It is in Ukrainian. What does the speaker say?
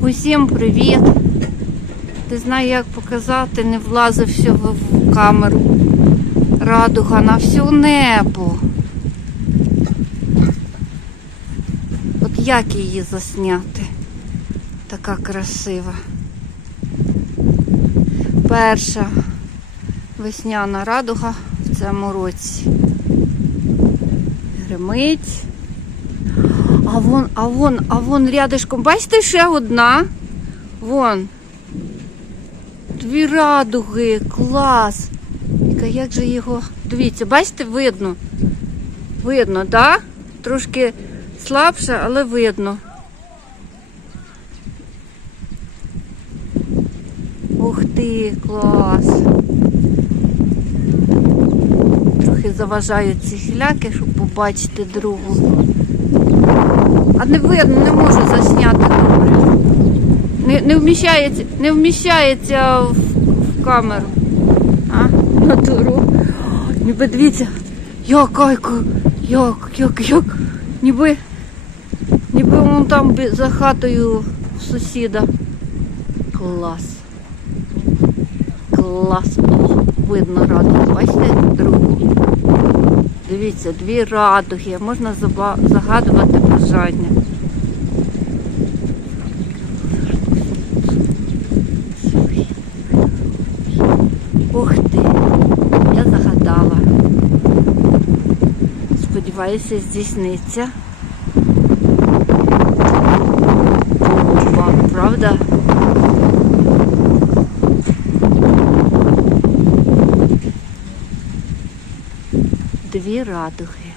Усім привіт! Не знаю, як показати, не влазив все в, в камеру. Радуга на всю небо. От як її засняти? Така красива. Перша весняна радуга в цьому році. Гримить. А вон, а вон, а вон рядышком, бачите, ще одна. Вон. Дві радуги, клас. Як же його. Дивіться, бачите, видно. Видно, так? Да? Трошки слабше, але видно. Ух ти, клас. Трохи заважають ці хіляки, щоб побачити другу. А не видно, не можу засняти добре. Не, не, вміщається, не вміщається в, в камеру. А, на дорогу. Ніби дивіться, як, як, як, як, як. Ніби, ніби вон там за хатою сусіда. Клас. Клас. Видно радугу. Бачите другу? Дивіться, дві радуги. Можна загадувати бажання. Ух ти, я загадала. Сподіваюся, здійсниться. Правда? Дві радуги.